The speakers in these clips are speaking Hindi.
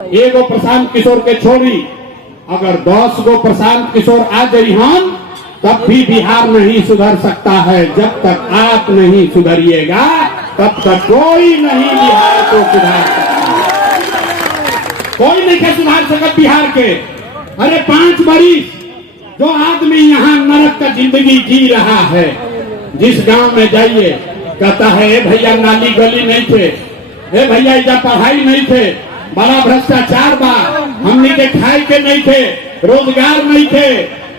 एगो प्रशांत किशोर के छोड़ी अगर 10 गो प्रशांत किशोर आ जाई हम तब भी बिहार नहीं सुधर सकता है। जब तक आप नहीं सुधरिएगा तब तक कोई नहीं बिहार को सुधार सकता, कोई नहीं सुधार सकता बिहार के। अरे 5 बरिस जो आदमी यहाँ नरक का जिंदगी जी रहा है, जिस गांव में जाइए कहता है भैया नाली गली नहीं थे, भैया इधर पढ़ाई नहीं थे, बड़ा भ्रष्टाचार बा, हमने के खाए के नहीं थे, रोजगार नहीं थे,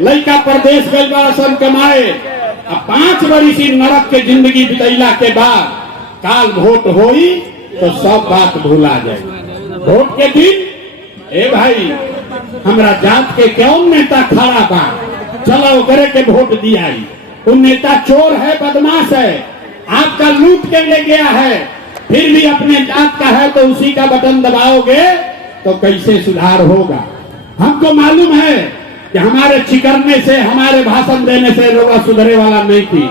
लड़का प्रदेश गई बड़ा सन कमाए। अब 5 बरिस नरक के जिंदगी बितैला के बाद काल वोट होई तो सब बात भूला जाए। वोट के दिन भाई हमरा जात के कौन नेता खड़ा बा, चलो करे के वोट दिया। वो नेता चोर है, बदमाश है, आपका लूट के ले गया है, फिर भी अपने जात का है तो उसी का बटन दबाओगे तो कैसे सुधार होगा। हमको मालूम है कि हमारे चिकरने से, हमारे भाषण देने से लोग सुधरे वाला नहीं थी।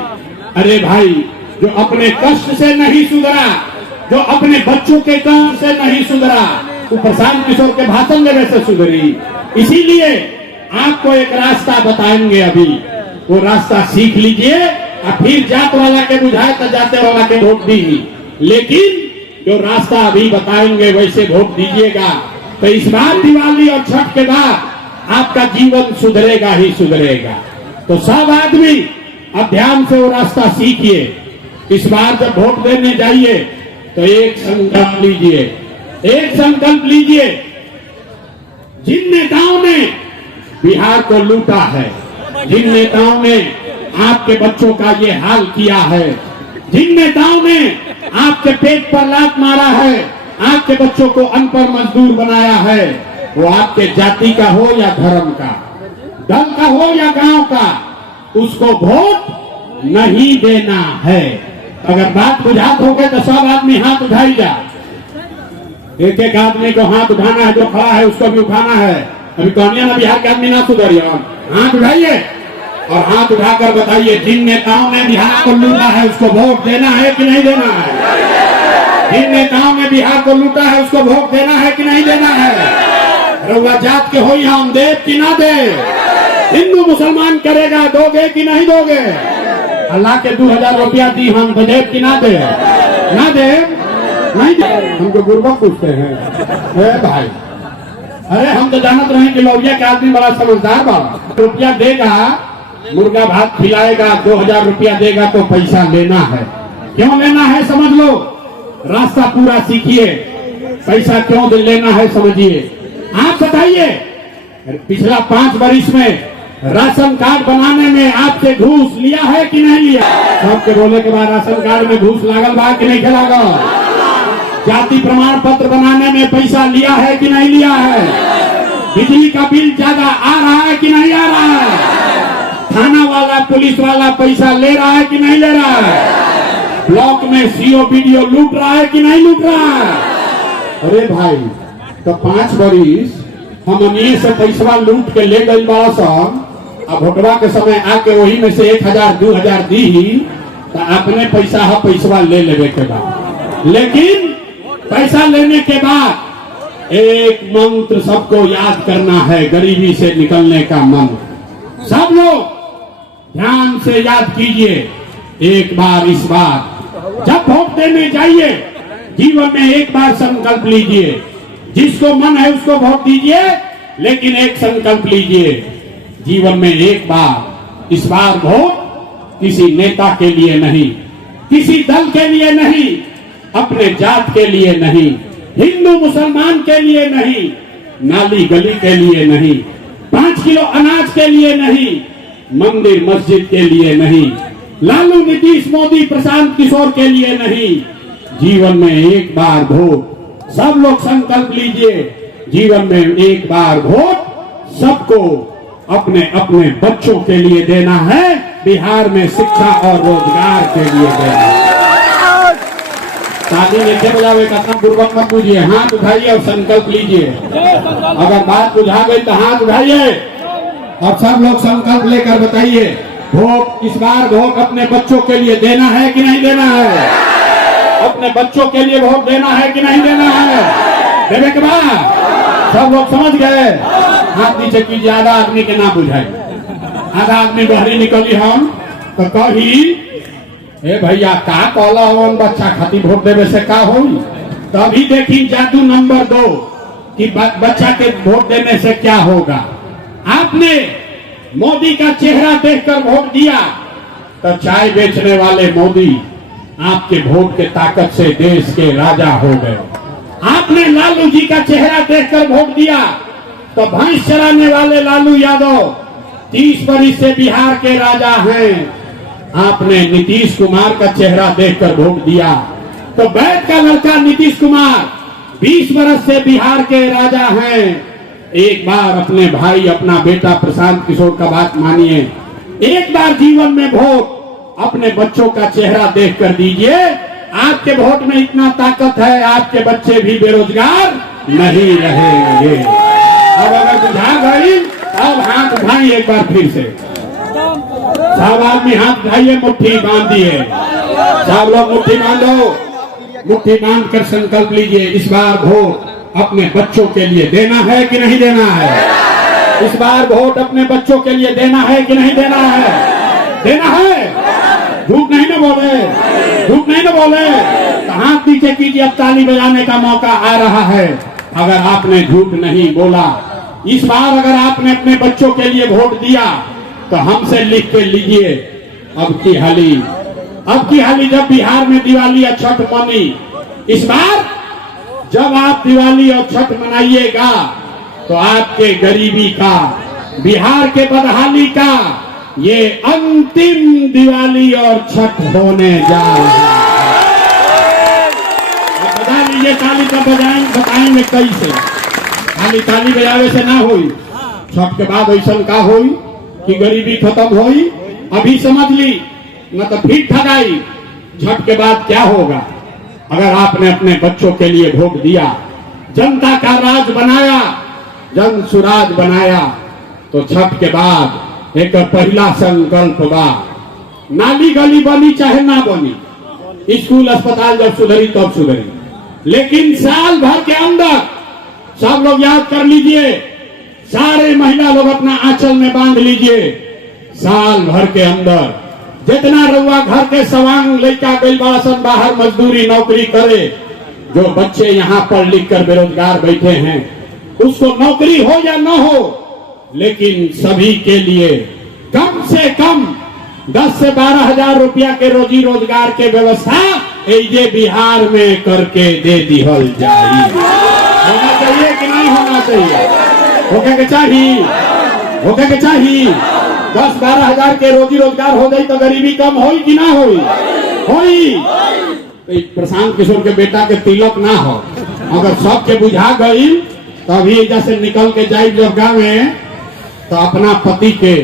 अरे भाई जो अपने कष्ट से नहीं सुधरा, जो अपने बच्चों के काम से नहीं सुधरा, वो प्रशांत किशोर के भाषण देने से सुधरी। इसीलिए आपको एक रास्ता बताएंगे, अभी वो रास्ता सीख लीजिए और फिर जात वाला के बुझाए तो जाते वाला के वोट दी। लेकिन जो रास्ता अभी बताएंगे वैसे वोट दीजिएगा तो इस बार दिवाली और छठ के बाद आपका जीवन सुधरेगा ही सुधरेगा। तो सब आदमी अब ध्यान से वो रास्ता सीखिए। इस बार जब वोट देने जाइए तो एक संकल्प लीजिए, एक संकल्प लीजिए। जिन नेताओं ने बिहार को लूटा है, जिन नेताओं ने आपके बच्चों का ये हाल किया है, जिन नेताओं ने आपके पेट पर लात मारा है, आपके बच्चों को अनपढ़ मजदूर बनाया है, वो आपके जाति का हो या धर्म का, दल का हो या गांव का, उसको वोट नहीं देना है। अगर बात बुझात हो गए तो सब आदमी हाथ उठाई जा। एक एक आदमी को हाथ उठाना है, जो खड़ा है उसको भी उठाना है। अभी कौनिया ना बिहार के आदमी ना सुधरिए, हाथ उठाइए और हाथ उठाकर बताइए जिन नेताओं ने बिहार को लूटा है उसको वोट देना है कि नहीं देना है। जिन नेताओं ने बिहार को लूटा है उसको वोट देना है कि नहीं देना है। रउआ जात के हो हम दे कि ना दे, हिंदू मुसलमान करेगा, दोगे कि नहीं दोगे। अल्लाह के 2000 रुपया दी हम तो देव कि ना दे, ना दे नहीं दे। हमको गुरबा पूछते हैं भाई। अरे हम तो जानते रहे कि लौरिया के आदमी बड़ा समझदार बा, रुपया देगा, मुर्गा भात खिलाएगा, 2000 रुपया देगा तो पैसा लेना है। क्यों लेना है समझ लो, रास्ता पूरा सीखिए। पैसा क्यों लेना है समझिए। आप बताइए पिछला 5 बरिस में राशन कार्ड बनाने में आपसे घूस लिया है कि नहीं लिया। सबके बोले के बाद राशन कार्ड में घूस लागल बा कि नहीं लागल। जाति प्रमाण पत्र बनाने में पैसा लिया है कि नहीं लिया है। बिजली का बिल ज्यादा आ रहा है कि नहीं आ रहा है। थाना वाला, पुलिस वाला पैसा ले रहा है कि नहीं ले रहा है। ब्लॉक में सीओ बीडीओ लूट रहा है कि नहीं लूट रहा है। अरे भाई तो 5 बरिस हमने से पैसा लूट के ले गई बड़ा सब, अब वोटवा के समय आके वही में से 1000 2000 दी तो अपने पैसा ले लेवे के बाद। लेकिन पैसा लेने के बाद एक मंत्र सबको याद करना है, गरीबी से निकलने का मंत्र। सब लोग ध्यान से याद कीजिए। एक बार इस बार जब वोट देने जाइए जीवन में एक बार संकल्प लीजिए, जिसको मन है उसको वोट दीजिए, लेकिन एक संकल्प लीजिए जीवन में एक बार। इस बार वोट किसी नेता के लिए नहीं, किसी दल के लिए नहीं, अपने जात के लिए नहीं, हिंदू मुसलमान के लिए नहीं, नाली गली के लिए नहीं, 5 किलो अनाज के लिए नहीं, मंदिर मस्जिद के लिए नहीं, लालू नीतीश मोदी प्रशांत किशोर के लिए नहीं। जीवन में एक बार वोट। सब लोग संकल्प लीजिए, जीवन में एक बार वोट सबको अपने अपने बच्चों के लिए देना है, बिहार में शिक्षा और रोजगार के लिए देना है। शादी में जब बजावे का पूर्वक मत पूजिए, हाथ उठाइए और संकल्प लीजिए। अगर बात बुझा गई तो हाथ उठाइए और सब लोग संकल्प लेकर बताइए वोट इस बार वोट अपने बच्चों के लिए देना है कि नहीं देना है। अपने बच्चों के लिए वोट देना है कि नहीं देना है। देने के बाद सब लोग समझ गए? हाथ नीचे कीजिए, आधा आदमी के ना बुझाई। आधा आदमी बाहरी निकली हम तो कही ए भैया का कहला हवन बच्चा खातिर वोट देवे से का होई। तो अभी देखी जादू नंबर 2 कि बच्चा के वोट देने से क्या होगा। आपने मोदी का चेहरा देखकर वोट दिया तो चाय बेचने वाले मोदी आपके वोट के ताकत से देश के राजा हो गए। आपने लालू जी का चेहरा देखकर वोट दिया तो भैंस चराने वाले लालू यादव 30 वर्ष से बिहार के राजा हैं। आपने नीतीश कुमार का चेहरा देखकर वोट दिया तो बैठ का लड़का नीतीश कुमार 20 वर्ष से बिहार के राजा हैं। एक बार अपने भाई अपना बेटा प्रशांत किशोर का बात मानिए, एक बार जीवन में वोट अपने बच्चों का चेहरा देखकर दीजिए। आपके वोट में इतना ताकत है, आपके बच्चे भी बेरोजगार नहीं रहेंगे। अब अगर बुझा गई अब हाथ उठाइए एक बार फिर से। सब आदमी हाथ उठाइए, मुट्ठी बांध दिए। सब लोग मुट्ठी बांधो, मुट्ठी बांध कर संकल्प लीजिए इस बार वोट अपने बच्चों के लिए देना है कि नहीं देना है। इस बार वोट अपने बच्चों के लिए देना है कि नहीं देना है। देना है, झूठ नहीं ना बोले, झूठ नहीं ना बोले। तो हाथ नीचे कीजिए, अब ताली बजाने का मौका आ रहा है। अगर आपने झूठ नहीं बोला, इस बार अगर आपने अपने बच्चों के लिए वोट दिया तो हमसे लिख के लीजिए। अब की हाली जब बिहार में दिवाली और छठ मनी, इस बार जब आप दिवाली और छठ मनाइएगा तो आपके गरीबी का, बिहार के बदहाली का ये अंतिम दिवाली और छठ होने जा रहा है। बता लीजिए ताली का बताएंगे कैसे। खाली ताली बजावे से ना हुई, छठ के बाद ऐसा का हुई कि गरीबी खत्म हुई। अभी समझ ली न तो फिर ठगाई। छठ के बाद क्या होगा? अगर आपने अपने बच्चों के लिए वोट दिया, जनता का राज बनाया, जन सुराज बनाया, तो छठ के बाद एक पहला संकल्प बा, नाली गली बनी चाहे ना बनी, स्कूल अस्पताल जब सुधरी तब सुधरी, लेकिन साल भर के अंदर सब लोग याद कर लीजिए, सारे महिला लोग अपना आंचल में बांध लीजिए, साल भर के अंदर जितना रउआ घर के सवांग लड़का गई बासन बाहर मजदूरी नौकरी करे, जो बच्चे यहाँ पढ़ लिख कर बेरोजगार बैठे हैं, उसको नौकरी हो या न हो, लेकिन सभी के लिए कम से कम 10 से 12 हजार रुपया के रोजी रोजगार के व्यवस्था ये बिहार में करके दे दिहल जाए। होना चाहिए कि नहीं होना चाहिए? होके के चाहिए, होके के चाहिए। 10-12 हजार के रोजी रोजगार हो गई तो गरीबी कम होई कि ना होई? होई। तो प्रशांत किशोर के बेटा के तिलक ना हो, अगर सबके बुझा गई तो अभी जैसे निकल के जाए जब गाँव में तो अपना पति के,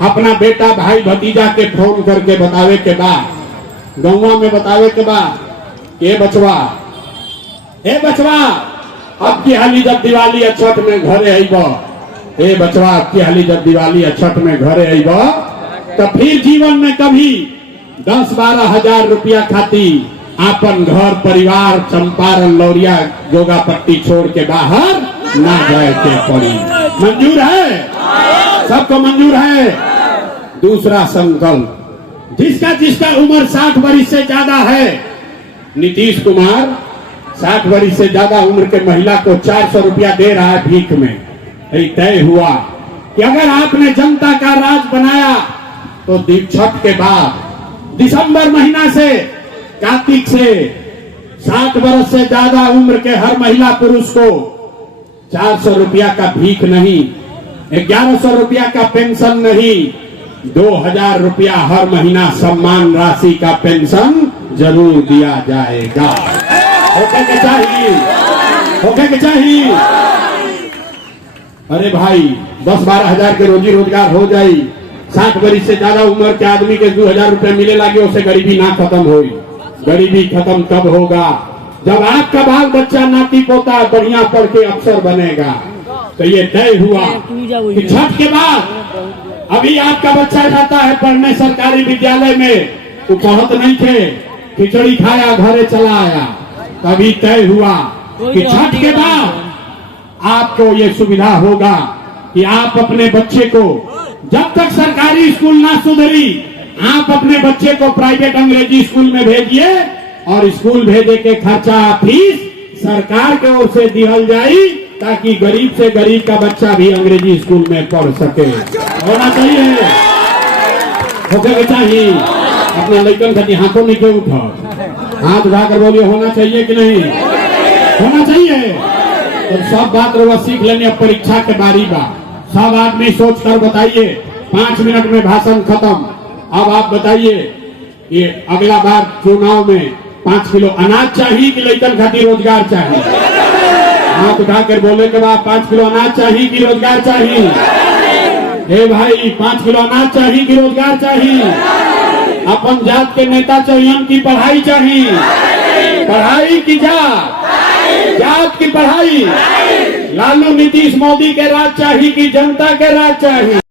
अपना बेटा भाई भतीजा के फोन करके बतावे के बाद, गौवा में बतावे के बाद, ए बचवा अब की हाली जब दिवाली या छठ में घरे आईब, ए बचवा अब की हाली जब दिवाली या छठ में घरे आईब तो फिर जीवन में कभी 10-12 हजार रुपया खाती आपन घर परिवार चंपारण लौरिया जोगापट्टी छोड़ के बाहर ना जाए के पड़ी। मंजूर है? सबको मंजूर है? दूसरा संकल्प, जिसका उम्र 60 वर्ष से ज्यादा है, नीतीश कुमार 60 वर्ष से ज्यादा उम्र के महिला को 400 रुपया दे रहा है भीख में। तय हुआ कि अगर आपने जनता का राज बनाया तो छठ के बाद दिसंबर महीना से, कार्तिक से 60 वर्ष से ज्यादा उम्र के हर महिला पुरुष को 400 रुपया का भीख नहीं, 1100 रुपया का पेंशन नहीं, 2000 रुपया हर महीना सम्मान राशि का पेंशन जरूर दिया जाएगा। होके के चाहिए, होके के चाहिए। अरे भाई 10-12 हजार के रोजी रोजगार हो जाए, 60 वर्ष से ज्यादा उम्र के आदमी के 2000 रुपया मिले लगे, उससे गरीबी ना खत्म होई। गरीबी खत्म कब होगा? जब आपका बाल बच्चा नाती पोता बढ़िया पढ़ के अफसर बनेगा। तो ये तय हुआ कि छठ के बाद अभी आपका बच्चा जाता है पढ़ने सरकारी विद्यालय में, वो पढ़त नहीं थे, खिचड़ी खाया घरे चला आया। तभी तय हुआ कि छठ के बाद आपको ये सुविधा होगा कि आप अपने बच्चे को, जब तक सरकारी स्कूल ना सुधरी, आप अपने बच्चे को प्राइवेट अंग्रेजी स्कूल में भेजिए और स्कूल भेजे के खर्चा फीस सरकार के ओर से दिहल जाई, ताकि गरीब से गरीब का बच्चा भी अंग्रेजी स्कूल में पढ़ सके। होना चाहिए, होके चाहिए। अपने लड़कन खाती हाथों नीचे उठा, हाथ उठाकर बोलिए होना चाहिए कि नहीं होना चाहिए। तो सब बात रोज सीख लेने, अब परीक्षा के बारी बा, सब आदमी सोच कर बताइए। 5 मिनट में भाषण खत्म। अब आप बताइए, ये अगला बार चुनाव में 5 किलो अनाज चाहिए कि लड़कन खातिर रोजगार चाहिए? हाथ उठाकर बोले के बाद 5 किलो अनाज चाहिए कि रोजगार चाहिए? हे भाई, 5 किलो अनाज चाहिए कि रोजगार चाहिए? अपन जात के नेता चाहिए की पढ़ाई चाहिए? पढ़ाई की जात की पढ़ाई? लालू नीतीश मोदी के राज चाहिए कि जनता के राज चाहिए?